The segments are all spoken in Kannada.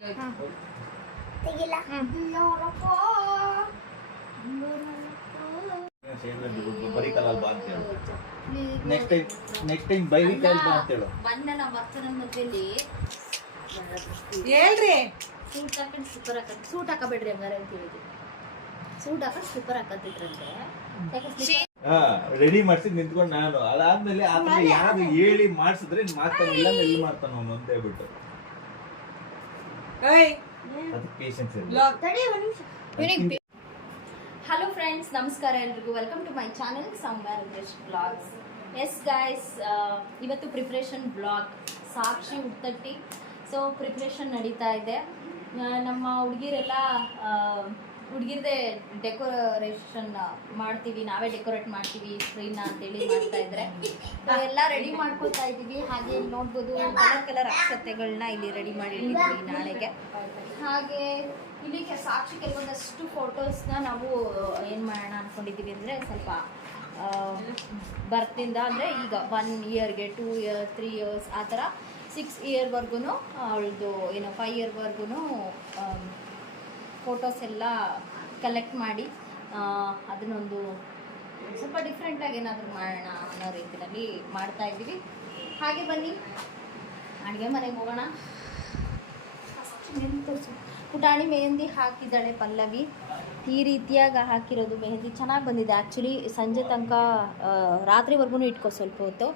ಬರೀ ಕಾಲಲ್ಲಿ ಬಾ ಅಂತ ಹೇಳು. ನೆಕ್ಸ್ಟ್ ಟೈಮ್ ಬೈರಿ ಕಾಲಲ್ಲಿ ಬಾ ಅಂತ ಹೇಳು. ಮೊನ್ನೆ ನಮ್ಮ ಅಕ್ಕನ ಮದ್ವೆಲಿ ಹೇಳ್ರಿ ಸೂಟ್ ಹಾಕೊಂಡು ಸ್ಲಿಪ್ಪರ್ ಹಾಕೊಂಡು ಸೂಟ್ ಹಾಕಬೇಡ್ರಿ ಹಂಗಾರೆ ಅಂತ ಹೇಳಿದ್ವಿ. ಸೂಟ್ ಹಾಕೊಂಡು ಸ್ಲಿಪ್ಪರ್ ಹಾಕಂತಿದ್ರಂತೆ. ರೆಡಿ ಮಾಡ್ಸಿ ನಿಂತ್ಕೊಂಡು ನಾನು ಅದಾದ್ಮೇಲೆ ಆತರ ಯಾರು ಹೇಳಿ ಮಾಡ್ಸಿದ್ರೆ ಮಾಡ್ತಾನೆ ಇಲ್ಲ ಎಲ್ಲಿ ಮಾಡ್ತಾನ ಅವನು ಅಂತ ಹೇಳ್ಬಿಟ್ಟು ಅದಕ್ಕೆ ಪೇಷನ್ಸ್ ಇರಲಿ. ಹಲೋ ಫ್ರೆಂಡ್ಸ್, ನಮಸ್ಕಾರ ಎಲ್ರಿಗೂ. Welcome to my channel somewhere English blogs. Yes guys, ಇವತ್ತು ಪ್ರಿಪ್ರೇಷನ್ ಬ್ಲಾಗ್ ಸಾಕ್ಷಿ ಉತ್ತಟ್ಟಿ. ಸೊ ಪ್ರಿಪ್ರೇಷನ್ ನಡೀತಾ ಇದೆ. ನಮ್ಮ ಹುಡುಗಿರೆಲ್ಲ ಹುಡುಗಿರದೆ ಡೆಕೋರೇಷನ್ ಮಾಡ್ತೀವಿ, ನಾವೇ ಡೆಕೋರೇಟ್ ಮಾಡ್ತೀವಿ ಸ್ಕ್ರೀನ್ ಅಂತೇಳಿ ಮಾಡ್ತಾ ಇದ್ರೆ ನಾವೆಲ್ಲ ರೆಡಿ ಮಾಡ್ಕೊತಾ ಇದ್ದೀವಿ. ಹಾಗೆ ಇಲ್ಲಿ ನೋಡ್ಬೋದು ಕಲರ್ ಅಕ್ಷತೆಗಳನ್ನ ಇಲ್ಲಿ ರೆಡಿ ಮಾಡಿಟ್ಟಿದ್ವಿ ನಾಳೆಗೆ. ಹಾಗೆ ಇಲ್ಲಿ ಸಾಕ್ಷಿ ಕೆಲವೊಂದಷ್ಟು ಫೋಟೋಸ್ನ ನಾವು ಏನು ಮಾಡೋಣ ಅಂದ್ಕೊಂಡಿದ್ದೀವಿ ಅಂದರೆ ಸ್ವಲ್ಪ ಬರ್ತಿಂದ ಅಂದರೆ ಈಗ 1 ಇಯರ್ಗೆ 2 ಇಯರ್ 3 ಇಯರ್ಸ್ ಆ ಥರ 6 ಇಯರ್ವರೆಗೂ ಅವಳದು ಏನೋ 5 ಇಯರ್ವರೆಗೂ ಫೋಟೋಸ್ ಎಲ್ಲ ಕಲೆಕ್ಟ್ ಮಾಡಿ ಅದನ್ನೊಂದು ಸ್ವಲ್ಪ ಡಿಫ್ರೆಂಟಾಗಿ ಏನಾದರೂ ಮಾಡೋಣ ಅನ್ನೋ ರೀತಿಯಲ್ಲಿ ಮಾಡ್ತಾ ಇದ್ದೀವಿ. ಹಾಗೆ ಬನ್ನಿ ಅಡುಗೆ ಮನೆಗೆ ಹೋಗೋಣ. ಪುಟಾಣಿ ಮೆಹಂದಿ ಹಾಕಿದ್ದಾಳೆ ಪಲ್ಲವಿ. ಈ ರೀತಿಯಾಗಿ ಹಾಕಿರೋದು ಮೆಹಂದಿ ಚೆನ್ನಾಗಿ ಬಂದಿದೆ. ಆ್ಯಕ್ಚುಲಿ ಸಂಜೆ ತನಕ ರಾತ್ರಿವರೆಗೂ ಇಟ್ಕೋ, ಸ್ವಲ್ಪ ಹೊತ್ತು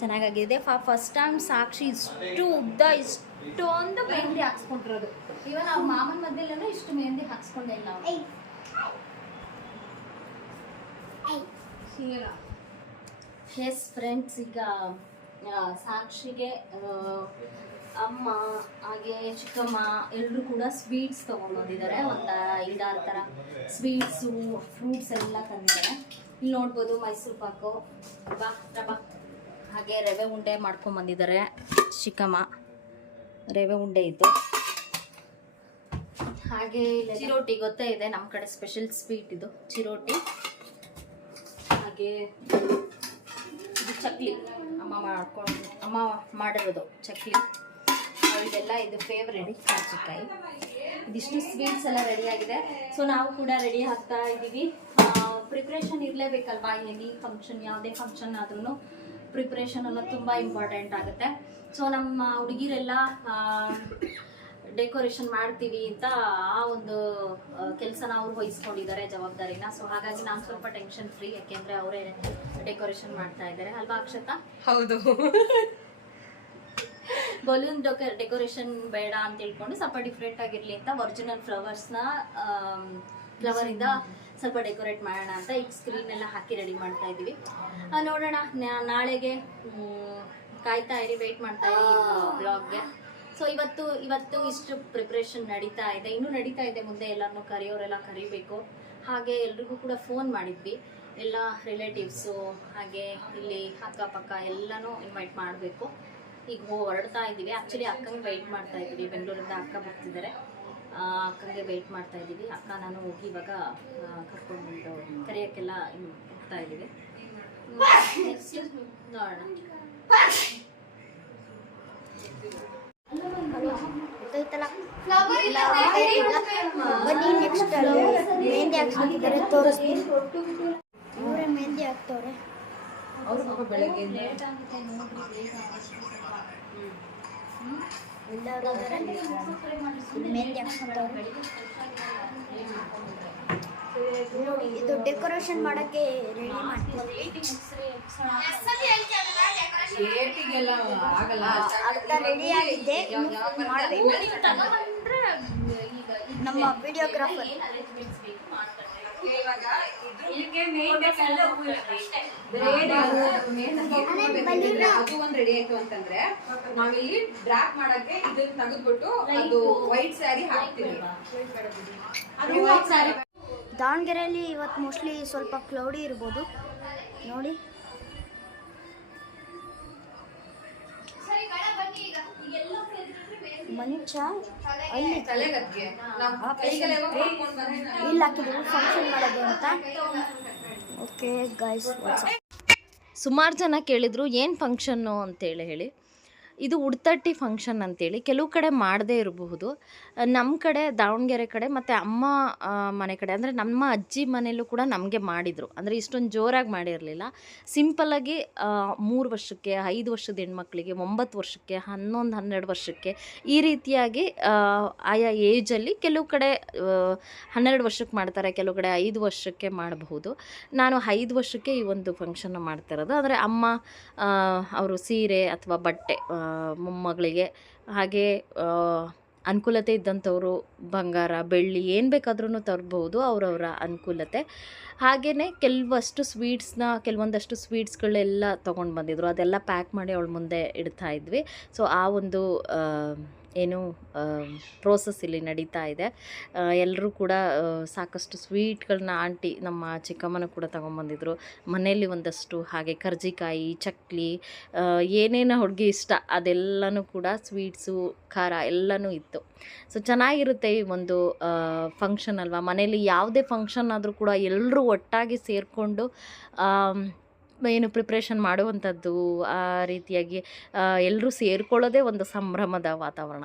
ಚೆನ್ನಾಗಾಗಿದೆ. ಫಸ್ಟ್ ಟೈಮ್ ಸಾಕ್ಷಿ ಇಷ್ಟು ಉದ್ದ ಇಷ್ಟೊಂದು ಮೆಹಂದಿ ಹಾಕ್ಸ್ಕೊಂಡಿರೋದು. ಇವನ್ ಅವ್ರ ಮಾಮನ ಮಧ್ಯೆಲ್ಲೂ ಇಷ್ಟು ಮೆಹಂದಿ ಹಾಕ್ಸ್ಕೊಂಡೆ ಇಲ್ಲ. ಎಸ್ ಫ್ರೆಂಡ್ಸ್, ಈಗ ಸಾಕ್ಷಿಗೆ ಅಮ್ಮ ಹಾಗೆ ಚಿಕ್ಕಮ್ಮ ಎಲ್ಲರೂ ಕೂಡ ಸ್ವೀಟ್ಸ್ ತೊಗೊಂಡ್ಬಂದಿದ್ದಾರೆ. ಒಂದು 5-6 ಥರ ಸ್ವೀಟ್ಸು ಫ್ರೂಟ್ಸ್ ಎಲ್ಲ ತಂದಿದ್ದಾರೆ. ಇಲ್ಲಿ ನೋಡ್ಬೋದು ಮೈಸೂರು ಪಾಕು, ರವಾ, ಹಾಗೆ ರವೆ ಉಂಡೆ ಮಾಡ್ಕೊಂಬಂದಿದ್ದಾರೆ ಚಿಕ್ಕಮ್ಮ. ರವೆ ಉಂಡೆ ಇತ್ತು. ಹಾಗೆ ಚಿರೋಟಿ ಗೊತ್ತೇ ಇದೆ, ನಮ್ಮ ಕಡೆ ಸ್ಪೆಷಲ್ ಸ್ವೀಟ್ ಇದು ಚಿರೋಟಿ. ಹಾಗೆ ಇದು ಚಕ್ಲಿ, ಅಮ್ಮ ಮಾಡಿರೋದು ಚಕ್ಲಿ. ಇದೆಲ್ಲ ಇದು ಫೇವ್ರೆಟ್ ಕರ್ಜಿಕಾಯಿ. ಇದಿಷ್ಟು ಸ್ವೀಟ್ಸ್ ಎಲ್ಲ ರೆಡಿ ಆಗಿದೆ. ಸೊ ನಾವು ಕೂಡ ರೆಡಿ ಆಗ್ತಾ ಇದ್ದೀವಿ. ಪ್ರಿಪ್ರೇಷನ್ ಇರಲೇಬೇಕಲ್ವಾ, ಎನಿ ಫಂಕ್ಷನ್, ಯಾವುದೇ ಫಂಕ್ಷನ್ ಆದ್ರೂ ಪ್ರಿಪ್ರೇಷನ್ ಎಲ್ಲ ತುಂಬ ಇಂಪಾರ್ಟೆಂಟ್ ಆಗುತ್ತೆ. ಸೊ ನಮ್ಮ ಹುಡುಗಿರೆಲ್ಲ ಡೆಕೋರೇಷನ್ ಮಾಡ್ತೀವಿ ಅಂತ ಆ ಒಂದು ಕೆಲಸನ ಅವ್ರು ವಹಿಸ್ಕೊಂಡಿದ್ದಾರೆ, ಜವಾಬ್ದಾರಿನ. ಸೊ ಹಾಗಾಗಿ ನಾನು ಸ್ವಲ್ಪ ಟೆನ್ಷನ್ ಫ್ರೀ, ಯಾಕೆಂದರೆ ಅವರೇ ಡೆಕೋರೇಷನ್ ಮಾಡ್ತಾ ಇದ್ದಾರೆ ಅಲ್ವಾ ಅಕ್ಷತಾ? ಹೌದು. ಬಲೂನ್ ಡೆಕೋರೇಷನ್ ಬೇಡ ಅಂತ ಹೇಳ್ಕೊಂಡು ಸ್ವಲ್ಪ ಡಿಫ್ರೆಂಟ್ ಆಗಿರ್ಲಿ ಅಂತ ಒರಿಜಿನಲ್ ಫ್ಲವರಿಂದ ಸ್ವಲ್ಪ ಡೆಕೋರೇಟ್ ಮಾಡೋಣ ಅಂತ ಈಗ ಸ್ಕ್ರೀನ್ ಎಲ್ಲ ಹಾಕಿ ರೆಡಿ ಮಾಡ್ತಾ ಇದ್ದೀವಿ. ನೋಡೋಣ, ನಾಳೆಗೆ ಕಾಯ್ತಾ ಇರಿ, ವೆಯ್ಟ್ ಮಾಡ್ತಾ ಇರಿ ಬ್ಲಾಗ್ಗೆ. ಸೊ ಇವತ್ತು ಇಷ್ಟು ಪ್ರಿಪ್ರೇಷನ್ ನಡೀತಾ ಇದೆ, ಇನ್ನೂ ನಡೀತಾ ಇದೆ. ಮುಂದೆ ಎಲ್ಲರನ್ನೂ ಕರೆಯೋರೆಲ್ಲ ಕರಿಬೇಕು. ಹಾಗೆ ಎಲ್ರಿಗೂ ಕೂಡ ಫೋನ್ ಮಾಡಿದ್ವಿ, ಎಲ್ಲ ರಿಲೇಟಿವ್ಸು ಹಾಗೆ ಇಲ್ಲಿ ಅಕ್ಕಪಕ್ಕ ಎಲ್ಲನೂ ಇನ್ವೈಟ್ ಮಾಡಬೇಕು. ಈಗ ಹೊರಡ್ತಾ ಇದ್ದೀವಿ. ಆ್ಯಕ್ಚುಲಿ ಅಕ್ಕಂಗೆ ವೆಯ್ಟ್ ಮಾಡ್ತಾ ಇದ್ದೀವಿ. ಬೆಂಗಳೂರಿಂದ ಅಕ್ಕ ಬರ್ತಿದ್ದಾರೆ, ಅಕ್ಕಂಗೆ ವೆಯ್ಟ್ ಮಾಡ್ತಾ ಇದ್ದೀವಿ. ಅಕ್ಕ ನಾನು ಹೋಗಿ ಇವಾಗ ಕರ್ಕೊಂಡು ಕರೆಯೋಕ್ಕೆಲ್ಲ ಹೋಗ್ತಾ ಇದ್ದೀವಿ. ನೆಕ್ಸ್ಟ್ ನೋಡೋಣ. ಬನ್ನಿ, ನೆಕ್ಸ್ಟ್ ಮೆಹಂದಿ ಹಾಕ್ಸ್ಕೊತಿದ್ದಾರೆ, ತೋರಿಸ್ತೀನಿ. ಇವರೇ ಮೆಹಂದಿ ಹಾಕ್ತವ್ರೆ. ಅವ್ರು ಪಾಪ ಬೆಳಗ್ಗೆ ಮೆಹಂದಿ ಹಾಕ್ಸ್ಕೊತವ್ರೆ ನೋಡಿ. ಇದು ಡೆಕೋರೇಷನ್ ಮಾಡಕ್ಕೆ ರೆಡಿ ಮಾಡ್ತೀವಿ. ರೆಡಿ ಆಗಿದೆ, ನಮ್ಮ ವಿಡಿಯೋಗ್ರಾಫರ್. ಅದು ಒಂದು ರೆಡಿ ಆಯ್ತು ಅಂತಂದ್ರೆ ನಾವಿಲ್ಲಿ ಡ್ರಾಪ್ ಮಾಡಕ್ಕೆ ಇದನ್ನ ತೆಗೆದ್ಬಿಟ್ಟು ಅದು ವೈಟ್ ಸ್ಯಾರಿ ಹಾಕ್ತೀವಿ. ದಾವಣಗೆರೆಯಲ್ಲಿ ಇವತ್ತು ಮೋಸ್ಟ್ಲಿ ಸ್ವಲ್ಪ ಕ್ಲೌಡಿ ಇರ್ಬೋದು ನೋಡಿ. ಮಂಚ ಅಲ್ಲಿ ತಲೆಗದ್ಗೆ ಇಲ್ಲಿ ಹಾಕಿದ್ದೀವಿ ಫಂಕ್ಷನ್ ಮಾಡೋದು ಅಂತ. ಓಕೆ ಗೈಸ್, ಸುಮಾರು ಜನ ಕೇಳಿದ್ರು ಏನು ಫಂಕ್ಷನ್ನು ಅಂತೇಳಿ ಹೇಳಿ. ಇದು ಉಡ್ತಟ್ಟಿ ಫಂಕ್ಷನ್ ಅಂತೇಳಿ ಕೆಲವು ಕಡೆ ಮಾಡದೇ ಇರಬಹುದು. ನಮ್ಮ ಕಡೆ ದಾವಣಗೆರೆ ಕಡೆ ಮತ್ತು ಅಮ್ಮ ಮನೆ ಕಡೆ ಅಂದರೆ ನಮ್ಮ ಅಜ್ಜಿ ಮನೆಯಲ್ಲೂ ಕೂಡ ನಮಗೆ ಮಾಡಿದರು. ಅಂದರೆ ಇಷ್ಟೊಂದು ಜೋರಾಗಿ ಮಾಡಿರಲಿಲ್ಲ. ಸಿಂಪಲ್ಲಾಗಿ 3 ವರ್ಷಕ್ಕೆ 5 ವರ್ಷದ ಹೆಣ್ಮಕ್ಳಿಗೆ 9 ವರ್ಷಕ್ಕೆ 11 12 ವರ್ಷಕ್ಕೆ ಈ ರೀತಿಯಾಗಿ ಆಯಾ ಏಜಲ್ಲಿ ಕೆಲವು ಕಡೆ 12 ವರ್ಷಕ್ಕೆ ಮಾಡ್ತಾರೆ, ಕೆಲವು ಕಡೆ 5 ವರ್ಷಕ್ಕೆ ಮಾಡಬಹುದು. ನಾನು 5 ವರ್ಷಕ್ಕೆ ಈ ಒಂದು ಫಂಕ್ಷನ್ನ ಮಾಡ್ತಿರೋದು. ಅಂದರೆ ಅಮ್ಮ ಅವರು ಸೀರೆ ಅಥವಾ ಬಟ್ಟೆ ಮೊಮ್ಮಗಳಿಗೆ, ಹಾಗೆ ಅನುಕೂಲತೆ ಇದ್ದಂಥವರು ಬಂಗಾರ ಬೆಳ್ಳಿ ಏನು ಬೇಕಾದ್ರೂ ತರಬಹುದು ಅವರವರ ಅನುಕೂಲತೆ. ಹಾಗೆಯೇ ಕೆಲವೊಂದಷ್ಟು ಸ್ವೀಟ್ಸ್ಗಳೆಲ್ಲ ತೊಗೊಂಡು ಬಂದಿದ್ರು. ಅದೆಲ್ಲ ಪ್ಯಾಕ್ ಮಾಡಿ ಅವಳ ಮುಂದೆ ಇಡ್ತಾ ಇದ್ವಿ. ಸೊ ಆ ಒಂದು ಪ್ರೋಸೆಸ್ ಇಲ್ಲಿ ನಡೀತಾ ಇದೆ. ಎಲ್ಲರೂ ಕೂಡ ಸಾಕಷ್ಟು ಸ್ವೀಟ್ಗಳನ್ನ ಆಂಟಿ ನಮ್ಮ ಚಿಕ್ಕಮ್ಮನ ಕೂಡ ತೊಗೊಂಬಂದಿದ್ರು. ಮನೆಯಲ್ಲಿ ಒಂದಷ್ಟು, ಹಾಗೆ ಕರ್ಜಿಕಾಯಿ, ಚಕ್ಲಿ, ಏನೇನು ಹುಡುಗಿ ಇಷ್ಟ ಅದೆಲ್ಲನೂ ಕೂಡ ಸ್ವೀಟ್ಸು, ಖಾರ ಎಲ್ಲನೂ ಇತ್ತು. ಸೊ ಚೆನ್ನಾಗಿರುತ್ತೆ ಈ ಒಂದು ಫಂಕ್ಷನ್ ಅಲ್ವಾ. ಮನೇಲಿ ಯಾವುದೇ ಫಂಕ್ಷನ್ ಆದರೂ ಕೂಡ ಎಲ್ಲರೂ ಒಟ್ಟಾಗಿ ಸೇರಿಕೊಂಡು ಪ್ರಿಪ್ರೇಷನ್ ಮಾಡುವಂಥದ್ದು, ಆ ರೀತಿಯಾಗಿ ಎಲ್ಲರೂ ಸೇರ್ಕೊಳ್ಳೋದೇ ಒಂದು ಸಂಭ್ರಮದ ವಾತಾವರಣ.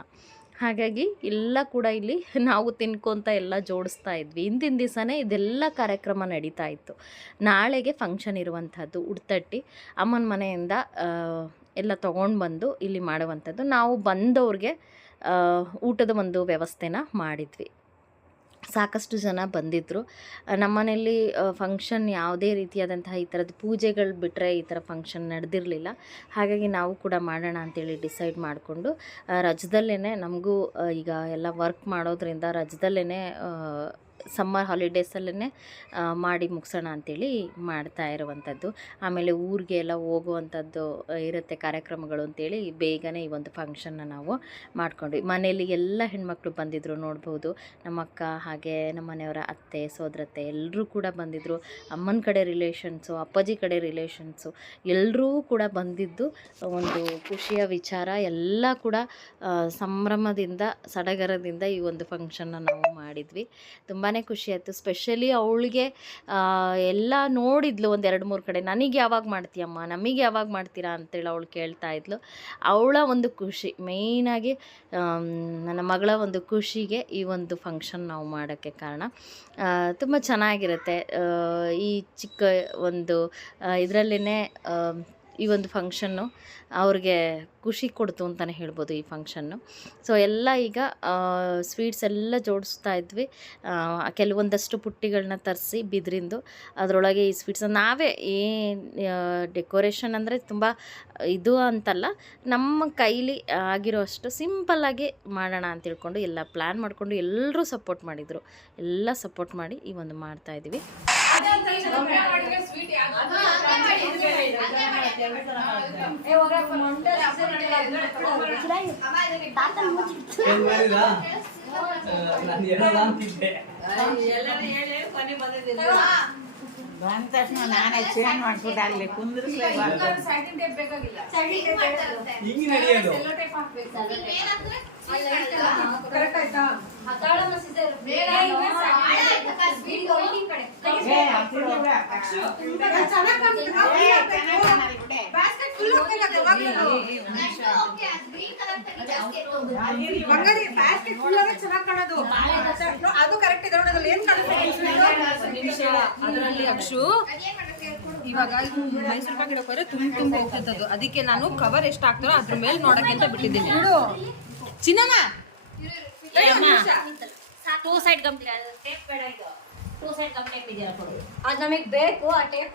ಹಾಗಾಗಿ ಎಲ್ಲ ಕೂಡ ಇಲ್ಲಿ ನಾವು ತಿನ್ಕೊತ ಎಲ್ಲ ಜೋಡಿಸ್ತಾ ಇದ್ವಿ. ಹಿಂದಿನ ದಿವಸನೇ ಇದೆಲ್ಲ ಕಾರ್ಯಕ್ರಮ ನಡೀತಾ ಇತ್ತು. ನಾಳೆಗೆ ಫಂಕ್ಷನ್ ಇರುವಂಥದ್ದು ಉಡ್ತಟ್ಟಿ ಅಮ್ಮನ ಮನೆಯಿಂದ ಎಲ್ಲ ತೊಗೊಂಡು ಬಂದು ಇಲ್ಲಿ ಮಾಡುವಂಥದ್ದು. ನಾವು ಬಂದವ್ರಿಗೆ ಊಟದ ಒಂದು ವ್ಯವಸ್ಥೆನ ಮಾಡಿದ್ವಿ. ಸಾಕಷ್ಟು ಜನ ಬಂದಿದ್ದರು. ನಮ್ಮ ಮನೆಯಲ್ಲಿ ಫಂಕ್ಷನ್ ಯಾವುದೇ ರೀತಿಯಾದಂತಹ ಈ ಥರದ ಪೂಜೆಗಳು ಬಿಟ್ಟರೆ ಈ ಥರ ಫಂಕ್ಷನ್ ನಡೆದಿರಲಿಲ್ಲ. ಹಾಗಾಗಿ ನಾವು ಕೂಡ ಮಾಡೋಣ ಅಂಥೇಳಿ ಡಿಸೈಡ್ ಮಾಡಿಕೊಂಡು ರಜದಲ್ಲೇ ನಮಗೂ ಈಗ ಎಲ್ಲ ವರ್ಕ್ ಮಾಡೋದ್ರಿಂದ ರಜದಲ್ಲೇ ಸಮ್ಮರ್ ಹಾಲಿಡೇಸಲ್ಲೇ ಮಾಡಿ ಮುಗಿಸೋಣ ಅಂಥೇಳಿ ಮಾಡ್ತಾ ಇರುವಂಥದ್ದು. ಆಮೇಲೆ ಊರಿಗೆ ಎಲ್ಲ ಹೋಗುವಂಥದ್ದು ಇರುತ್ತೆ ಕಾರ್ಯಕ್ರಮಗಳು ಅಂತೇಳಿ ಬೇಗನೆ ಈ ಒಂದು ಫಂಕ್ಷನ್ನ ನಾವು ಮಾಡ್ಕೊಂಡ್ವಿ. ಮನೇಲಿ ಎಲ್ಲ ಹೆಣ್ಮಕ್ಳು ಬಂದಿದ್ದರು ನೋಡ್ಬೋದು. ನಮ್ಮ ಅಕ್ಕ, ಹಾಗೆ ನಮ್ಮ ಮನೆಯವರ ಅತ್ತೆ, ಸೋದರತ್ತೆ ಎಲ್ಲರೂ ಕೂಡ ಬಂದಿದ್ದರು. ಅಮ್ಮನ ಕಡೆ ರಿಲೇಷನ್ಸು, ಅಪ್ಪಾಜಿ ಕಡೆ ರಿಲೇಷನ್ಸು ಎಲ್ಲರೂ ಕೂಡ ಬಂದಿದ್ದು ಒಂದು ಖುಷಿಯ ವಿಚಾರ. ಎಲ್ಲ ಕೂಡ ಸಂಭ್ರಮದಿಂದ ಸಡಗರದಿಂದ ಈ ಒಂದು ಫಂಕ್ಷನ್ನ ನಾವು ಮಾಡಿದ್ವಿ. ತುಂಬಾ ಖುಷಿ ಆಯಿತು. ಸ್ಪೆಷಲಿ ಅವಳಿಗೆ ಎಲ್ಲ ನೋಡಿದ್ಲು ಒಂದು 2-3 ಕಡೆ. ನನಗೆ ಯಾವಾಗ ಮಾಡ್ತೀಯಮ್ಮ, ನಮಗೆ ಯಾವಾಗ ಮಾಡ್ತೀರಾ ಅಂತೇಳಿ ಅವಳು ಕೇಳ್ತಾ ಇದ್ಲು. ಅವಳ ಒಂದು ಖುಷಿ, ಮೇಯ್ನಾಗಿ ನನ್ನ ಮಗಳ ಒಂದು ಖುಷಿಗೆ ಈ ಒಂದು ಫಂಕ್ಷನ್ ನಾವು ಮಾಡೋಕ್ಕೆ ಕಾರಣ. ತುಂಬ ಚೆನ್ನಾಗಿರುತ್ತೆ. ಈ ಚಿಕ್ಕ ಒಂದು ಇದರಲ್ಲೇ ಈ ಒಂದು ಫಂಕ್ಷನ್ನು ಅವ್ರಿಗೆ ಖುಷಿ ಕೊಡ್ತು ಅಂತಲೇ ಹೇಳ್ಬೋದು ಈ ಫಂಕ್ಷನ್ನು. ಸೊ ಎಲ್ಲ ಈಗ ಸ್ವೀಟ್ಸ್ ಎಲ್ಲ ಜೋಡಿಸ್ತಾ ಇದ್ವಿ. ಕೆಲವೊಂದಷ್ಟು ಪುಟ್ಟಿಗಳನ್ನ ತರಿಸಿ ಬಿದ್ರಿಂದು ಅದರೊಳಗೆ ಈ ಸ್ವೀಟ್ಸ್ ನಾವೇ ಡೆಕೋರೇಷನ್ ಅಂದರೆ ತುಂಬ ಇದು ಅಂತಲ್ಲ, ನಮ್ಮ ಕೈಲಿ ಆಗಿರೋ ಅಷ್ಟು ಸಿಂಪಲ್ಲಾಗಿ ಮಾಡೋಣ ಅಂತ ತಿಳ್ಕೊಂಡು ಎಲ್ಲ ಪ್ಲ್ಯಾನ್ ಮಾಡಿಕೊಂಡು ಎಲ್ಲರೂ ಸಪೋರ್ಟ್ ಮಾಡಿದರು. ಎಲ್ಲ ಸಪೋರ್ಟ್ ಮಾಡಿ ಈ ಒಂದು ಮಾಡ್ತಾಯಿದ್ವಿ. ಬಂದ ತಕ್ಷಣ ನಾನೇ ಚೇಂಜ್ ಮಾಡ್ಬಿಟ್ಟು ಅಲ್ಲಿ ಕುಂದ್ರಿಸ್ಲೇಬಾರ್ದು. ಅದರಲ್ಲಿ ಅಕ್ಷು ಇವಾಗ ಮೈಸೂರು ಪಾಕ್ ಇಡಕ್ಕೆ ಹೋದ್ರೆ ತುಂಬ ಹೋಗ್ತದ್ದು. ಅದಕ್ಕೆ ನಾನು ಕವರ್ ಎಷ್ಟು ಹಾಕ್ತಾರೋ ಅದ್ರ ಮೇಲೆ ನೋಡಕ್ಕೆ ಅಂತ ಬಿಟ್ಟಿದ್ದೀನಿ. ಚಿನ್ನಮ್ಮ 2 ಸೈಡ್ ಕಂಪ್ಲೀಟ್ ಟೇಪ್ ಬೇಡ, ಇದು 2 ಸೈಡ್ ಕಂಪ್ಲೀಟ್ ಇದೆಯಲ್ಲ ಕೊಡಿ, ಅದು ನಮಗೆ ಬೇಕು. ಆ ಟೇಪ್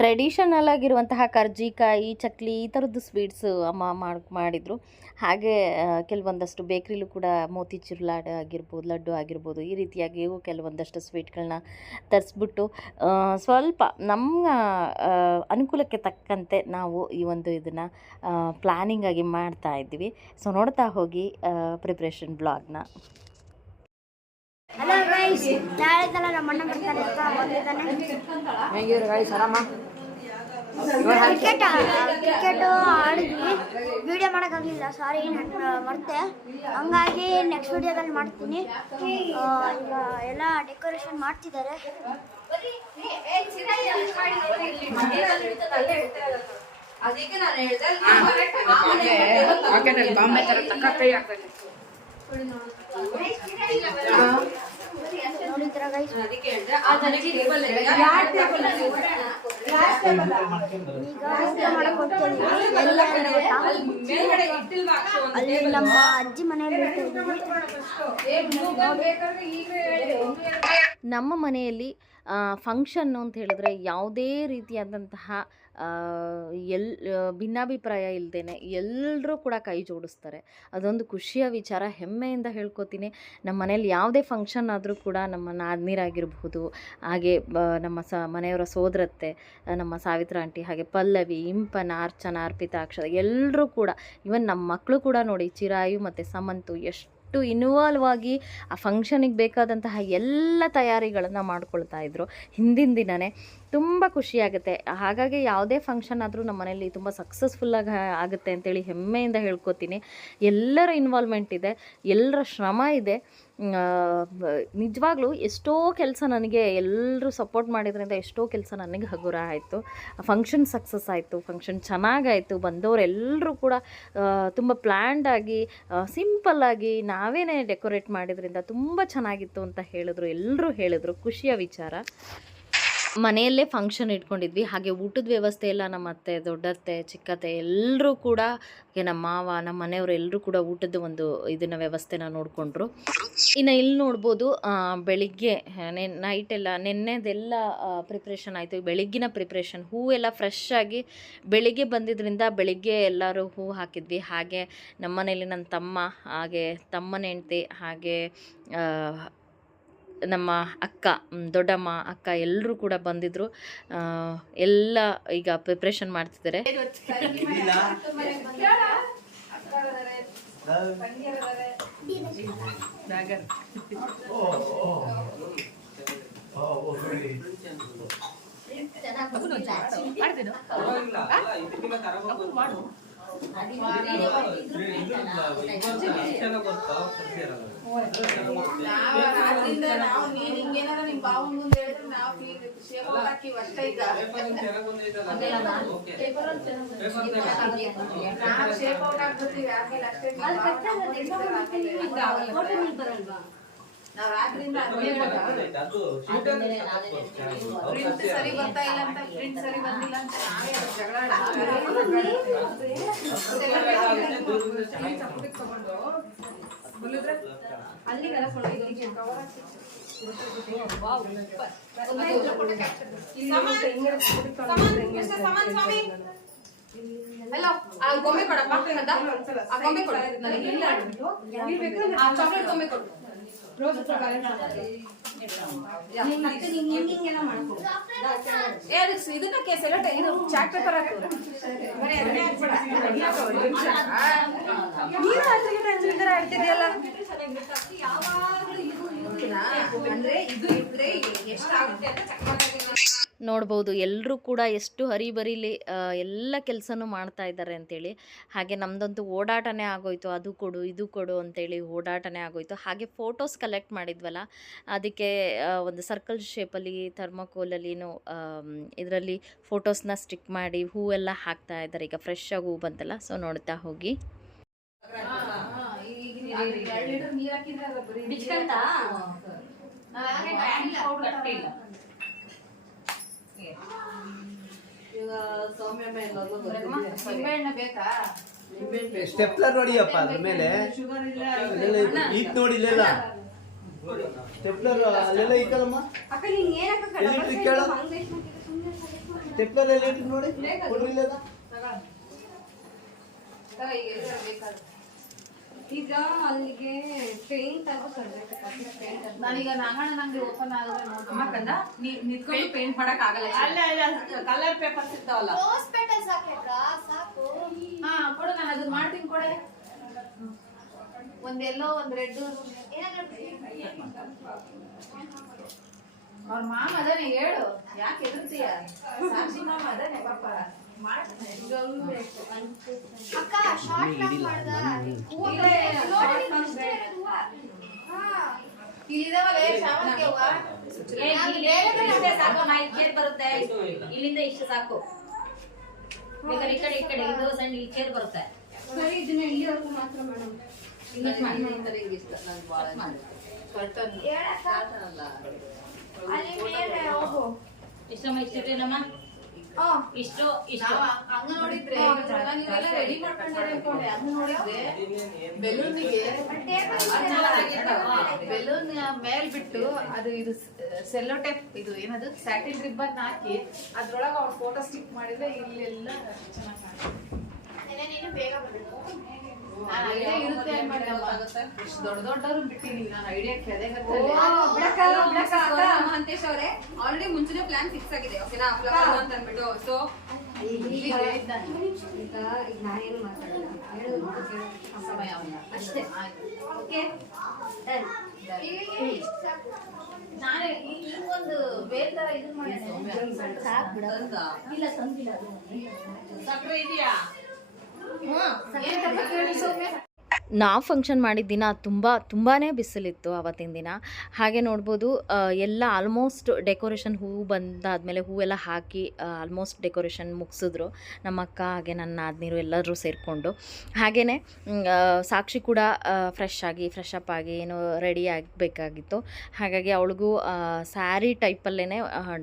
ಟ್ರೆಡಿಷನಲ್ ಆಗಿರುವಂತಹ ಕರ್ಜಿಕಾಯಿ, ಚಕ್ಲಿ ಈ ಥರದ್ದು ಸ್ವೀಟ್ಸು ಅಮ್ಮ ಮಾಡಿದರು. ಹಾಗೆ ಕೆಲವೊಂದಷ್ಟು ಬೇಕ್ರಿಲೂ ಕೂಡ ಮೋತಿಚೂರ್ ಲಾಡು ಆಗಿರ್ಬೋದು, ಲಡ್ಡು ಆಗಿರ್ಬೋದು, ಈ ರೀತಿಯಾಗಿಯೂ ಕೆಲವೊಂದಷ್ಟು ಸ್ವೀಟ್ಗಳನ್ನ ತರಿಸ್ಬಿಟ್ಟು ಸ್ವಲ್ಪ ನಮ್ಮ ಅನುಕೂಲಕ್ಕೆ ತಕ್ಕಂತೆ ನಾವು ಈ ಒಂದು ಇದನ್ನು ಪ್ಲ್ಯಾನಿಂಗಾಗಿ ಮಾಡ್ತಾ ಇದ್ವಿ. ಸೊ ನೋಡ್ತಾ ಹೋಗಿ ಪ್ರಿಪ್ರೇಷನ್ ಬ್ಲಾಗ್ನ. ಹಲೋ ಗೈಸ್, ನಾಳೆದಲ್ಲ ನಮ್ಮ ಅಣ್ಣ ಬರ್ತಾರೆ ಅಂತ ಬಂದಿದ್ದಾನೆ. ಕ್ರಿಕೆಟ್ ಆಡಿದ್ವಿ, ವಿಡಿಯೋ ಮಾಡೋಕ್ಕಾಗಲಿಲ್ಲ, ಸಾರಿ, ನಾನು ಮರ್ತೆ. ಹಂಗಾಗಿ ನೆಕ್ಸ್ಟ್ ವಿಡಿಯೋದಲ್ಲಿ ಮಾಡ್ತೀನಿ. ಈಗ ಎಲ್ಲ ಡೆಕೋರೇಷನ್ ಮಾಡ್ತಿದ್ದಾರೆ. ಅದಕ್ಕೆ ನಾನು ಹೇಳ್ದೆ ಬಾಂಬೆ ತರ ತಕ್ಕ ಕೈ ಆಗ್ತದೆ. ಅದಕ್ಕೆ ಹೇಳ್ದೆ ಆ ನನಗೆ ಟೇಬಲ್ ಈಗ ಊಟ ಮಾಡಕ್ ಹೋಗ್ತೀನಿ. ಎಲ್ಲಿ ಅಂದ್ರೆ ಗೊತ್ತಾ? ಮೇಲ್ಗಡೆ ಇಟ್ಟಿಲ್ವಾ ಅಕ್ಷು ಒಂದು ಅಲ್ಲಿ ನಮ್ಮ ಅಜ್ಜಿ ಮನೆಯಲ್ಲಿ ನಮ್ಮ ಮನೆಯಲ್ಲಿ ಫಂಕ್ಷನ್ನು ಅಂತ ಹೇಳಿದ್ರೆ ಯಾವುದೇ ರೀತಿಯಾದಂತಹ ಭಿನ್ನಾಭಿಪ್ರಾಯ ಇಲ್ಲದೇನೆ ಎಲ್ಲರೂ ಕೂಡ ಕೈ ಜೋಡಿಸ್ತಾರೆ. ಅದೊಂದು ಖುಷಿಯ ವಿಚಾರ, ಹೆಮ್ಮೆಯಿಂದ ಹೇಳ್ಕೊತೀನಿ. ನಮ್ಮ ಮನೇಲಿ ಯಾವುದೇ ಫಂಕ್ಷನ್ ಆದರೂ ಕೂಡ ನಮ್ಮ ನಾದ್ನೀರಾಗಿರ್ಬೋದು, ಹಾಗೆ ನಮ್ಮ ಮನೆಯವರ ಸೋದರತ್ತೆ, ನಮ್ಮ ಸಾವಿತ್ರ ಆಂಟಿ, ಹಾಗೆ ಪಲ್ಲವಿ, ಇಂಪನ, ಅರ್ಚನಾ, ಅರ್ಪಿತಾ, ಅಕ್ಷರ ಎಲ್ಲರೂ ಕೂಡ, ಇವನ್ ನಮ್ಮ ಮಕ್ಕಳು ಕೂಡ ನೋಡಿ, ಚಿರಾಯು ಮತ್ತು ಸಮಂತು ಎಷ್ಟು ಇನ್ವಾಲ್ವ್ ಆಗಿ ಆ ಫಂಕ್ಷನಿಗೆ ಬೇಕಾದಂತಹ ಎಲ್ಲ ತಯಾರಿಗಳನ್ನು ಮಾಡ್ಕೊಳ್ತಾ ಇದ್ರು ಹಿಂದಿನ ದಿನವೇ. ತುಂಬ ಖುಷಿಯಾಗುತ್ತೆ. ಹಾಗಾಗಿ ಯಾವುದೇ ಫಂಕ್ಷನ್ ಆದರೂ ನಮ್ಮ ಮನೇಲಿ ತುಂಬ ಸಕ್ಸಸ್ಫುಲ್ಲಾಗಿ ಆಗುತ್ತೆ ಅಂತೇಳಿ ಹೆಮ್ಮೆಯಿಂದ ಹೇಳ್ಕೊತೀನಿ. ಎಲ್ಲರ ಇನ್ವಾಲ್ವ್ಮೆಂಟ್ ಇದೆ, ಎಲ್ಲರ ಶ್ರಮ ಇದೆ. ನಿಜವಾಗ್ಲೂ ಎಷ್ಟೋ ಕೆಲಸ ನನಗೆ ಎಲ್ಲರೂ ಸಪೋರ್ಟ್ ಮಾಡಿದ್ರಿಂದ ಎಷ್ಟೋ ಕೆಲಸ ನನಗೆ ಹಗುರ ಆಯಿತು. ಫಂಕ್ಷನ್ ಸಕ್ಸಸ್ ಆಯಿತು, ಫಂಕ್ಷನ್ ಚೆನ್ನಾಗಾಯಿತು. ಬಂದವರೆಲ್ಲರೂ ಕೂಡ ತುಂಬ ಪ್ಲ್ಯಾಂಡಾಗಿ ಸಿಂಪಲ್ಲಾಗಿ ನಾವೇನೇ ಡೆಕೋರೇಟ್ ಮಾಡಿದ್ರಿಂದ ತುಂಬ ಚೆನ್ನಾಗಿತ್ತು ಅಂತ ಹೇಳಿದ್ರು, ಎಲ್ಲರೂ ಹೇಳಿದ್ರು. ಖುಷಿಯ ವಿಚಾರ. ಮನೆಯಲ್ಲೇ ಫಂಕ್ಷನ್ ಇಟ್ಕೊಂಡಿದ್ವಿ. ಹಾಗೆ ಊಟದ ವ್ಯವಸ್ಥೆ ಎಲ್ಲ ನಮ್ಮ ಅತ್ತೆ, ದೊಡ್ಡತ್ತೆ, ಚಿಕ್ಕತ್ತೆ ಎಲ್ಲರೂ ಕೂಡ, ನಮ್ಮ ಮಾವ, ನಮ್ಮ ಮನೆಯವರು ಎಲ್ಲರೂ ಕೂಡ ಊಟದ ಒಂದು ಇದನ್ನು ವ್ಯವಸ್ಥೆನ ನೋಡಿಕೊಂಡ್ರು. ಇನ್ನು ಇಲ್ಲಿ ನೋಡ್ಬೋದು, ಬೆಳಿಗ್ಗೆ ನೈಟೆಲ್ಲ ನೆನ್ನೆದೆಲ್ಲ ಪ್ರಿಪ್ರೇಷನ್ ಆಯಿತು. ಬೆಳಿಗ್ಗಿನ ಪ್ರಿಪ್ರೇಷನ್, ಹೂವೆಲ್ಲ ಫ್ರೆಶ್ ಆಗಿ ಬೆಳಿಗ್ಗೆ ಬಂದಿದ್ದರಿಂದ ಬೆಳಿಗ್ಗೆ ಎಲ್ಲರೂ ಹೂ ಹಾಕಿದ್ವಿ. ಹಾಗೆ ನಮ್ಮ ಮನೇಲಿ ನನ್ನ ತಮ್ಮ, ಹಾಗೆ ತಮ್ಮನ ಹೆಂಡ್ತಿ, ಹಾಗೆ ನಮ್ಮ ಅಕ್ಕ, ದೊಡ್ಡಮ್ಮ, ಅಕ್ಕ ಎಲ್ಲರೂ ಕೂಡ ಬಂದಿದ್ದರು. ಎಲ್ಲ ಈಗ ಪ್ರಿಪ್ರೇಷನ್ ಮಾಡ್ತಿದ್ದಾರೆ. ಸರಿ ಬರ್ತಾ ಇಲ್ಲ ಅಂತ, ಪ್ರಿಂಟ್ ಸರಿ ಬಂದಿಲ್ಲ ಅಂತ ನಾವೇ ಜಗಳ ಹಲೋ, ಆ ಗೊಂಬೆ ಕೊಡಪ್ಪ, ಆ ಗೊಂಬೆ ಕೊಡು ನನಗೆ. ಆ ಚಾಕ್ಲೇಟ್ ಗೊಂಬೆ ಕೊಡು. ಇದನ್ನ ಕೇಸೆಲ್ಲ ಇದು ಚಾಟ್ ಪೇಪರ್ ಹೇಳ್ತಿದ್ಯಲ್ಲ ಅಂದ್ರೆ ಇದು ಇದ್ರೆ ಎಷ್ಟಾಗುತ್ತೆ ಅಂತ ನೋಡ್ಬೋದು. ಎಲ್ಲರೂ ಕೂಡ ಎಷ್ಟು ಹರಿಬರಿಲಿ ಎಲ್ಲ ಕೆಲಸನೂ ಮಾಡ್ತಾ ಇದ್ದಾರೆ ಅಂತೇಳಿ. ಹಾಗೆ ನಮ್ಮದಂತೂ ಓಡಾಟನೇ ಆಗೋಯ್ತು, ಅದು ಕೊಡು ಇದು ಕೊಡು ಅಂತೇಳಿ ಓಡಾಟನೇ ಆಗೋಯ್ತು. ಹಾಗೆ ಫೋಟೋಸ್ ಕಲೆಕ್ಟ್ ಮಾಡಿದ್ವಲ್ಲ, ಅದಕ್ಕೆ ಒಂದು ಸರ್ಕಲ್ ಶೇಪಲ್ಲಿ ಥರ್ಮೋಕೋಲಲ್ಲಿನೂ ಇದರಲ್ಲಿ ಫೋಟೋಸ್ನ ಸ್ಟಿಕ್ ಮಾಡಿ ಹೂವೆಲ್ಲ ಹಾಕ್ತಾ ಇದ್ದಾರೆ. ಈಗ ಫ್ರೆಶ್ ಆಗಿ ಹೂ ಬಂತಲ್ಲ, ಸೊ ನೋಡ್ತಾ ಹೋಗಿ. ಸ್ಟೆಪ್ಲರ್ ನೋಡಿಯಪ್ಪ, ಅದ್ರ ಮೇಲೆ ಈತ್ ನೋಡಿಲ್ಲ ಸ್ಟೆಪ್ಲರ್ ಅಲ್ಲೆಲ್ಲ ಇಕ್ಕಲ್ಲಮ್ಮ. ಎಲೆಕ್ಟ್ರಿಕ್ ಕೇಳ, ಸ್ಟೆಪ್ಲರ್ ಎಲೆಕ್ಟ್ರಿಕ್ ನೋಡಿ ಕೊಡ್ರಿಲ್ಲ. ಈಗ ಅಲ್ಲಿಗೆ ಪೇಂಟ್ ಅದು ನಾನೀಗ ನಾಗಣ್ಣನ ಅಂಗಡಿ ಓಪನ್ ಆಗಿದ್ರೆ ನಿಂತ್ಕೊಂಡು ಪೇಂಟ್ ಮಾಡಕ್ ಆಗಲ್ಲ. ಕಲರ್ ಪೇಪರ್ಸ್ ಇರ್ತಾವಲ್ಲ, ಹಾ ಕೊಡು, ನಾನು ಅದನ್ನ ಮಾಡ್ತೀನಿ. ಕೊಡೆ ಒಂದ್ ಎಲ್ಲೋ ಒಂದ್ ರೆಡ್. ಅವ್ರ ಮಾಮ ಅದಾನೆ, ಹೇಳು, ಯಾಕೆ ಎದುರ್ತೀಯ? ಸಾಕ್ಷಿ ಮಾಮ ಅದಾನೆ ಪಾಪ. ಇಷ್ಟೇ ಸಾಕು, ನಾ ಈ ಚೇರ್ ಬರುತ್ತೆ ಇಲ್ಲಿಂದ ಇಷ್ಟು ಸಾಕು. ಬೇಕಾದ್ರೆ ಈ ಕಡೆ ಇದು ಸಣ್ಣ ಈ ಚೇರ್ ಬರುತ್ತೆ. ಸರಿ, ಇದನ್ನ ಇಲ್ಲಿವರೆಗೂ ಮಾತ್ರ ಮೇಡಮ್. ಇಷ್ಟಮ್ಮ ಇಷ್ಟಿರಲಿಲ್ಲಮ್ಮ, ಇಷ್ಟು ಇಷ್ಟು ಹಂಗ ನೋಡಿದ್ರೆ ರೆಡಿ ಮಾಡ್ಕೊಂಡ್ರೆ ಅನ್ಕೊಂಡೆ. ಅದು ನೋಡಿದ್ರೆ ಬೆಲೂನಿಗೆ ಬೆಲೂನ್ ಮೇಲ್ ಬಿಟ್ಟು ಅದು ಇದು ಸೆಲ್ಲೋ ಟೇಪ್ ಇದು ಏನದು ಸ್ಯಾಟಿನ್ ರಿಬ್ಬನ್ ಹಾಕಿ ಅದ್ರೊಳಗೆ ಅವ್ರ ಫೋಟೋ ಸ್ಟಿಕ್ ಮಾಡಿದ್ರೆ ಇಲ್ಲೆಲ್ಲ ಚೆನ್ನಾಗಿ ಇರುತ್ತೆ ಇಷ್ಟು ದೊಡ್ಡವ್ರು ಬಿಟ್ಟಿನಿ ನಾನು ಐಡಿಯಾ ಮಹಂತೇಶ್ ಅವರೇ ಆಲ್ರೆಡಿ ಮುಂಚೆನೆ ಪ್ಲಾನ್ ಫಿಕ್ಸ್ ಆಗಿದೆ ಓಕೆನಾ ಅಂತ ಅಂದ್ಬಿಟ್ಟು. ಸೊ ಈಗ ನಾನೇನು ಮಾತಾಡಲ್ಲ, ಸಮಯ ಅಷ್ಟೇ. ಓಕೆ ನಾನೇ ಒಂದು ಬೇರೆ ತರ ಇದನ್ನ ಮಾಡಿದ್ದೆ. ಇಲ್ಲ ತಂದಿಲ್ಲ, ಸಕ್ಕರೆ ಇದೆಯಾ? ನಾವು ಫಂಕ್ಷನ್ ಮಾಡಿದ ದಿನ ತುಂಬಾ ಬಿಸಿಲಿತ್ತು ಆವತ್ತಿನ ದಿನ. ಹಾಗೆ ನೋಡ್ಬೋದು ಎಲ್ಲ ಆಲ್ಮೋಸ್ಟ್ ಡೆಕೋರೇಷನ್ ಹೂವು ಬಂದಾದಮೇಲೆ ಹೂವೆಲ್ಲ ಹಾಕಿ ಆಲ್ಮೋಸ್ಟ್ ಡೆಕೋರೇಷನ್ ಮುಗಿಸಿದ್ರು ನಮ್ಮ ಅಕ್ಕ ಹಾಗೆ ನನ್ನ ನಾದಿನಿರು ಎಲ್ಲರೂ ಸೇರಿಕೊಂಡು. ಹಾಗೆಯೇ ಸಾಕ್ಷಿ ಕೂಡ ಫ್ರೆಶ್ ಅಪ್ ಆಗಿ ಏನೋ ರೆಡಿ ಆಗಬೇಕಾಗಿತ್ತು. ಹಾಗಾಗಿ ಅವಳಿಗೂ ಸ್ಯಾರಿ ಟೈಪಲ್ಲೇ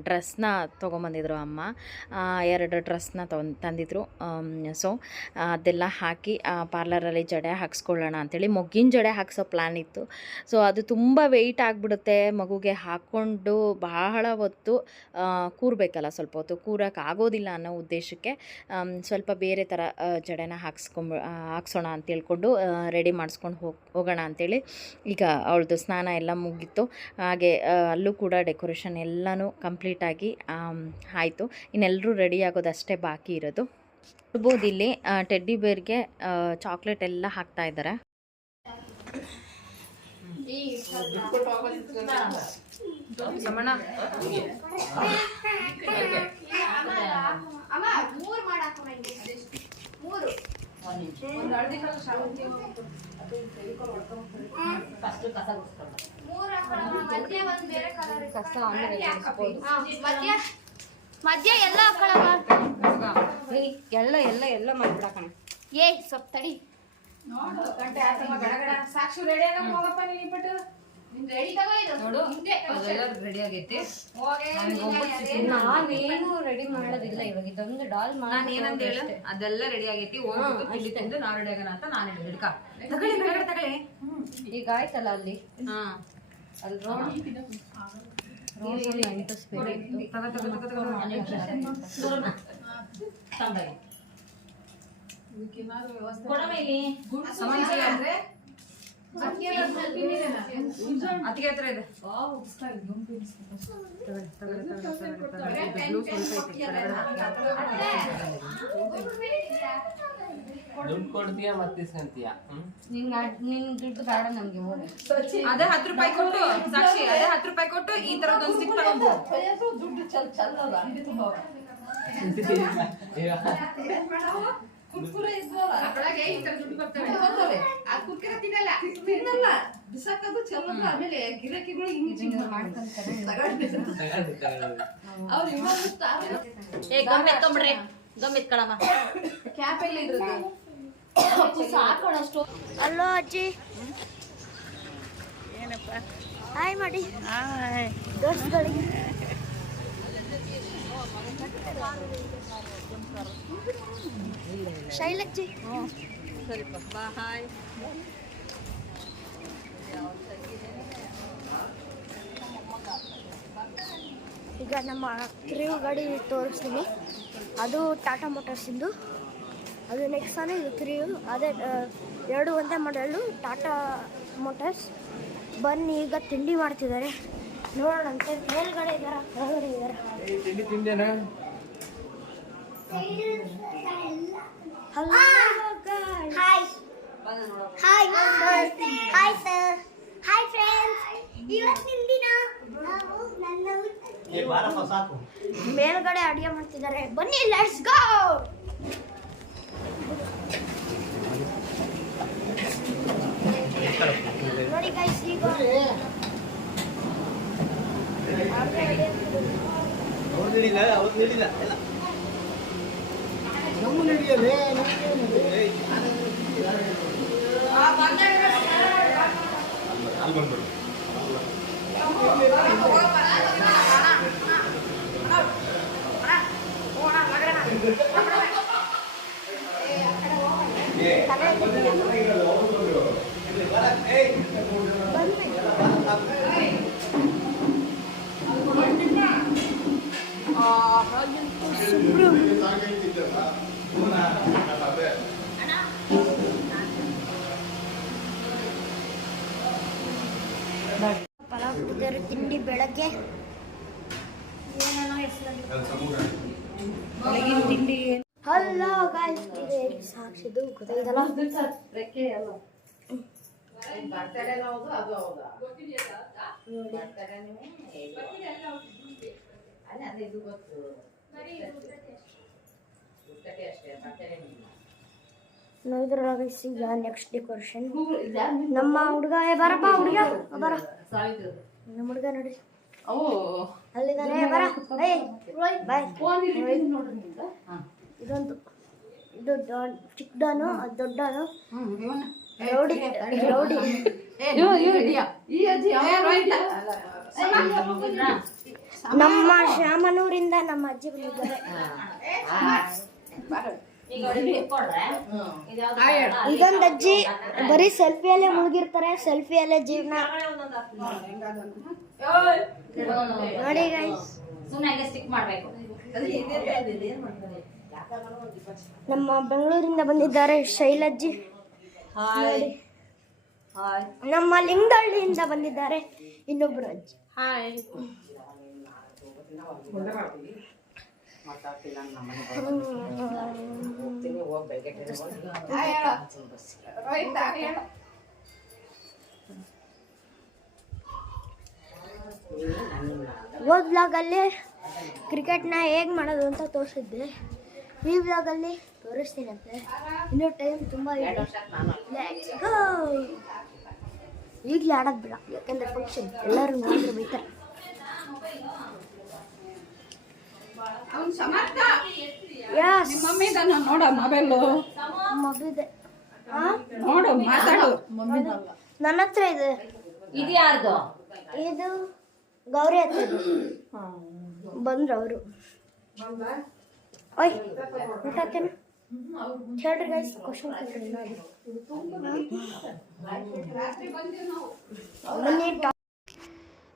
ಡ್ರೆಸ್ನ ತೊಗೊಂಬಂದಿದ್ರು ಅಮ್ಮ. 2 ಡ್ರೆಸ್ನ ತಂದಿದ್ರು. ಸೊ ಅದೆಲ್ಲ ಹಾಕಿ ಪಾರ್ಲರಲ್ಲಿ ಜಡೆ ಹಾಕ್ಸ್ಕೊಳ್ಳೋಣ ಅಂಥೇಳಿ ಮೊಗ್ಗಿನ ಜಡೆ ಹಾಕ್ಸೋ ಪ್ಲ್ಯಾನ್ ಇತ್ತು. ಸೊ ಅದು ತುಂಬ ವೆಯ್ಟ್ ಆಗಿಬಿಡುತ್ತೆ, ಮಗುಗೆ ಹಾಕ್ಕೊಂಡು ಬಹಳ ಹೊತ್ತು ಕೂರಬೇಕಲ್ಲ, ಸ್ವಲ್ಪ ಹೊತ್ತು ಕೂರಕ್ಕೆ ಆಗೋದಿಲ್ಲ ಅನ್ನೋ ಉದ್ದೇಶಕ್ಕೆ ಸ್ವಲ್ಪ ಬೇರೆ ಥರ ಜಡೆನ ಹಾಕ್ಸೋಣ ಅಂತ ಹೇಳ್ಕೊಂಡು ರೆಡಿ ಮಾಡಿಸ್ಕೊಂಡು ಹೋಗೋಣ ಅಂಥೇಳಿ ಈಗ ಅವಳದು ಸ್ನಾನ ಎಲ್ಲ ಮುಗೀತು. ಹಾಗೆ ಅಲ್ಲೂ ಕೂಡ ಡೆಕೋರೇಷನ್ ಎಲ್ಲನೂ ಕಂಪ್ಲೀಟಾಗಿ ಆಯಿತು. ಇನ್ನೆಲ್ಲರೂ ರೆಡಿ ಆಗೋದಷ್ಟೇ ಬಾಕಿ ಇರೋದು. ನೋಡ್ಬೋದು ಇಲ್ಲಿ ಟೆಡ್ಡಿ ಬೇರ್ಗೆ ಚಾಕ್ಲೇಟ್ ಎಲ್ಲ ಹಾಕ್ತಾ ಇದ್ದಾರೆ. ಮಧ್ಯ ಎಲ್ಲ ಎಲ್ಲ ಮಾಡ್ಬಿಡಕಣ. ಏ ಸ್ವಲ್ಪ ತಡಿ. ಸಾಕ್ಷಿ ರೆಡಿ ಆಗ ಹೋಗಪ್ಪ ನೀನು ಬಿಟ್ಟು ನೋಡು ರೆಡಿ ಆಗೈತಿ. ನಾವೇನು ರೆಡಿ ಮಾಡೋದಿಲ್ಲ ಇವಾಗ, ಇದೊಂದು ಡಾಲ್ ನಾನು ಏನಂತ ಹೇಳ ಅದೆಲ್ಲ ರೆಡಿ ಆಗೈತಿ. ಹೋಗ್ಬಿಟ್ಟು ತಿಂಡಿ ತಿಂದು ನಾವು ರೆಡಿ ಆಗೋಣ ಅಂತ ನಾನು ಹೇಳಿದ್ಕ ತಗೊಳ್ಳಿ. ಈಗ ಆಯ್ತಲ್ಲ ಅಲ್ಲಿ ಅಲ್ಲಿ ರೋಡ್ ಅತಿಗೆ ಹತ್ರ ಇದೆ. ದುಡ್ಡು ಕೊಡ್ತೀಯ ಮತ್ತೆ ಇಸ್ಕೊಂತೀಯ? ನಿನ್ ದುಡ್ಡು ಬೇಡ ನಮ್ಗೆ, ಹೋಗಿ ಅದೇ 10 ರೂಪಾಯಿ ಕೊಟ್ಟು ಸಾಕ್ಷಿ, ಅದೇ 10 ರೂಪಾಯಿ ಕೊಟ್ಟು ಈ ತರದೊಂದು ಸಿಕ್ ತಗೊಂಡು ದುಡ್ಡು ಚಲ್ಲಲ್ಲ. ಕುರ್ಕುರೆ ಇದ್ವಲ್ಲ ಅದ್ರಾಗೆ ಈ ತರ ದುಡ್ಡು ಬರ್ತವೆ. ಆ ಕುರ್ಕುರೆ ತಿನ್ನಲ್ಲ ಬಿಸಾಕೋದು ಚಲ್ಲಲ್ಲ. ಆಮೇಲೆ ಗಿರಾಕಿಗಳು ಹಿಂಗೆ ಮಾಡ್ಕೊಂತಾರೆ. ಅವ್ರು ಇನ್ನೊಂದು ಗಮ್ ಎತ್ಕೊಂಡ್ಬಿಡ್ರಿ, ಗಮ್ ಎತ್ಕೊಳಮ್ಮ. ಕ್ಯಾಪ್ ಎಲ್ಲ ಇದ್ರದ್ದು ಸಾಕೋಣಷ್ಟು. ಅಲ್ಲೋ ಅಜ್ಜಿ, ಏನಪ್ಪ ಹಾಯ್ ಮಾಡಿ ದೋಸ್ತಗಳಿಗೆ. ಶೈಲಜ್ಜಿ ಸರಿಪ್ಪ ಬಾ ಹಾಯ್. ಈಗ ನಮ್ಮ ಕ್ರೀವ್ ಗಾಡಿ ತೋರಿಸ್ತೀನಿ. ಅದು ಟಾಟಾ ಮೋಟರ್ಸಿಂದು, ಅದು ನೆಕ್ಸಾನ, ಇದು ಕ್ರೀವ್. ಅದೇ 2 ಒಂದೇ ಮಾಡಲು ಟಾಟಾ ಮೋಟರ್ಸ್. ಬನ್ನಿ ಈಗ ತಿಂಡಿ ಮಾಡ್ತಿದ್ದಾರೆ, ನೋಡೋಣ ಅಂತ. ಮೇಲ್ಗಡೆ ಇದ್ದಾರ, ಹೊರಗಡೆ ಇದ್ದಾರ. ತಿಂಡಿ ತಿಂದೇನಾ? Hello guys. Hi. Hi sir. Hi sir. Hi friends. ಇವತ್ತಿನ ದಿನ ನಾವು ನನ್ನ ಸಾಕು ಮೇಲ್ಗಡೆ ಅಡಿಗೆ ಮಾಡ್ತಿದ್ದಾರೆ. ಬನ್ನಿ ಲೆಟ್ಸ್ ಗೋ. ನೋಡಿ ಗೈಸ್, ಈಗ ಹೇಳಿಲ್ಲ ಅವತ್ತು ಹೇಳಿಲ್ಲ ಎಲ್ಲ ನಮ್ಮ ನಡೆಯಲೇ ಅಲ್ಲಿ ಬಂದ್ಬಿಡು. ಪಲಾವ್ ಕುಡಿದ್ರೆ ತಿಂಡಿ ಬೆಳಗ್ಗೆ ಹಲೋ ಗಾಯ್ಸ್, ಸಾಕ್ಷಿದು ಗೊತ್ತಾಯ್ತಲ್ಲ. ನೋಡಿದ್ರಲ್ಲ ಈಗ ನೆಕ್ಸ್ಟ್ ಡೆಕೋರೇಷನ್ ನಮ್ಮ ಹುಡುಗ ಬರಪ್ಪ ಹುಡುಗ ಬರ ನಮ್ಮ ಹುಡುಗ ನೋಡಿ ಅಲ್ಲಿದ್ದಾನೆ ಬರ ಬಾಯ್. ಇದೊಂದು ಇದು ಚಿಕ್ಕದನು ಅದು ದೊಡ್ಡನು ರೌಡಿ ರೌಡಿ ನಮ್ಮ ಶ್ಯಾಮನೂರಿಂದ ನಮ್ಮ ಅಜ್ಜಿ ಬಂದಿದ್ದಾರೆ. ಇದೊಂದು ಅಜ್ಜಿ ಬರೀ ಸೆಲ್ಫಿಯಲ್ಲೇ ಮುಳುಗಿರ್ತಾರೆ, ಸೆಲ್ಫಿಯಲ್ಲೇ ಜೀವನ ನೋಡಿ ಗೈಸ್. ನಮ್ಮ ಬೆಂಗಳೂರಿಂದ ಬಂದಿದ್ದಾರೆ ಶೈಲಜ್ಜಿ. ನಮ್ಮ ಲಿಂಗಹಳ್ಳಿಯಿಂದ ಬಂದಿದ್ದಾರೆ ಇನ್ನೊಬ್ರು ಅಜ್ಜಿ. ಹೋದ್ ವ್ಲಾಗಲ್ಲಿ ಕ್ರಿಕೆಟ್ನ ಹೇಗೆ ಮಾಡೋದು ಅಂತ ತೋರಿಸಿದ್ದೆ. ಈ ವ್ಲಾಗಲ್ಲಿ ತೋರಿಸ್ತೀನಂತೆ. ಇನ್ನೂ ಟೈಮ್ ತುಂಬ ಇದೆ. ಈಗಲೇ ಆಡೋದು ಬೇಡ, ಯಾಕಂದರೆ ಫಂಕ್ಷನ್ ಎಲ್ಲರೂ ನೋಡಿದ್ರೆ ಬೈತಾರೆ. ನೋಡ ಮೊಬೈಲು ನೋಡು ಮಾತಾಡು. ನನ್ನ ಹತ್ರ ಇದೆ. ಇದು ಯಾರ್ದು? ಇದು ಗೌರಿ ಹತ್ರ ಬಂದ್ರು ಅವರು. ಓಯ್ ಊಟಕ್ಕೇನು ಹೇಳ್ರಿ ಗೈಸ್, ಕ್ವಶನ್ ಕೇಳ್ರಿ.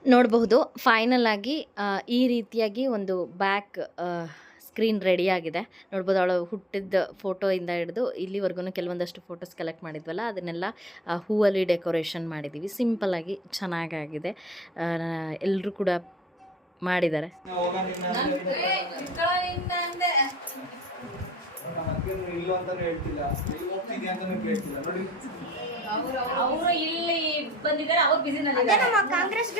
ನೋಡಬಹುದು ಫೈನಲ್ ಆಗಿ ಈ ರೀತಿಯಾಗಿ ಒಂದು ಬ್ಯಾಕ್ ಸ್ಕ್ರೀನ್ ರೆಡಿಯಾಗಿದೆ. ನೋಡ್ಬೋದು ಅವಳು ಹುಟ್ಟಿದ ಫೋಟೋಯಿಂದ ಹಿಡಿದು ಇಲ್ಲಿವರೆಗೂ ಕೆಲವೊಂದಷ್ಟು ಫೋಟೋಸ್ ಕಲೆಕ್ಟ್ ಮಾಡಿದ್ವಲ್ಲ ಅದನ್ನೆಲ್ಲ ಹೂವಲ್ಲಿ ಡೆಕೋರೇಷನ್ ಮಾಡಿದ್ದೀವಿ. ಸಿಂಪಲ್ಲಾಗಿ ಚೆನ್ನಾಗಾಗಿದೆ, ಎಲ್ಲರೂ ಕೂಡ ಮಾಡಿದ್ದಾರೆ. ಅವರು ಇಲ್ಲಿ ಬಂದಿದ್ದಾರೆ, ಅವ್ರು ಬಿಸಿ ನಮ್ಮ ಕಾಂಗ್ರೆಸ್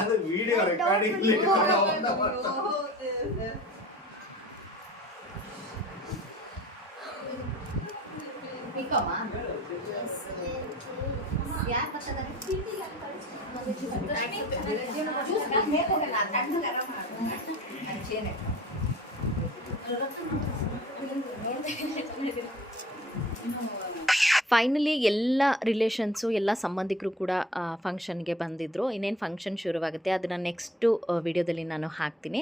ಅದು ವಿಡಿಯೋ ರೆಕಾರ್ಡಿಂಗ್ ಫೈನಲಿ ಎಲ್ಲ ರಿಲೇಷನ್ಸು ಎಲ್ಲ ಸಂಬಂಧಿಕರು ಕೂಡ ಫಂಕ್ಷನ್ಗೆ ಬಂದಿದ್ದರು. ಇನ್ನೇನು ಫಂಕ್ಷನ್ ಶುರುವಾಗುತ್ತೆ ಅದನ್ನು ನೆಕ್ಸ್ಟು ವಿಡಿಯೋದಲ್ಲಿ ನಾನು ಹಾಕ್ತೀನಿ.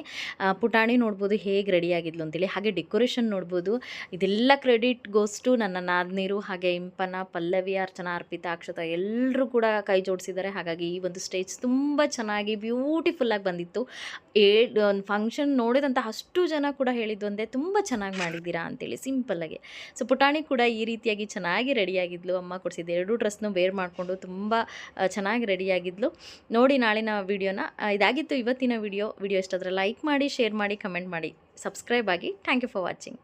ಪುಟಾಣಿ ನೋಡ್ಬೋದು ಹೇಗೆ ರೆಡಿಯಾಗಿದ್ಲು ಅಂತೇಳಿ. ಹಾಗೆ ಡೆಕೋರೇಷನ್ ನೋಡ್ಬೋದು. ಇದೆಲ್ಲ ಕ್ರೆಡಿಟ್ ಗೋಸ್ಟು ನನ್ನ ನಾದ್ನೀರು, ಹಾಗೆ ಇಂಪನ, ಪಲ್ಲವಿ, ಅರ್ಚನಾ, ಅರ್ಪಿತಾ, ಅಕ್ಷತಾ ಎಲ್ಲರೂ ಕೂಡ ಕೈ ಜೋಡಿಸಿದ್ದಾರೆ. ಹಾಗಾಗಿ ಈ ಒಂದು ಸ್ಟೇಜ್ ತುಂಬ ಚೆನ್ನಾಗಿ ಬ್ಯೂಟಿಫುಲ್ಲಾಗಿ ಬಂದಿತ್ತು. ಒಂದು ಫಂಕ್ಷನ್ ನೋಡಿದಂಥ ಅಷ್ಟು ಜನ ಕೂಡ ಹೇಳಿದ್ದು ಒಂದೇ, ತುಂಬ ಚೆನ್ನಾಗಿ ಮಾಡಿದ್ದೀರಾ ಅಂತೇಳಿ ಸಿಂಪಲ್ಲಾಗಿ. ಸೊ ಪುಟಾಣಿ ಕೂಡ ಈ ರೀತಿಯಾಗಿ ಚೆನ್ನಾಗಿ ರೆಡಿಯಾಗಿದ್ಲು. ಅಮ್ಮ ಕೊಡಿಸಿದ್ದು 2 ಡ್ರೆಸ್ನು ವೇರ್ ಮಾಡಿಕೊಂಡು ತುಂಬ ಚೆನ್ನಾಗಿ ರೆಡಿಯಾಗಿದ್ಲು. ನೋಡಿ ನಾಳಿನ ವಿಡಿಯೋನ. ಇದಾಗಿತ್ತು ಇವತ್ತಿನ ವಿಡಿಯೋ. ಇಷ್ಟಾದರೆ ಲೈಕ್ ಮಾಡಿ, ಶೇರ್ ಮಾಡಿ, ಕಮೆಂಟ್ ಮಾಡಿ, ಸಬ್ಸ್ಕ್ರೈಬ್ ಆಗಿ. Thank you for watching.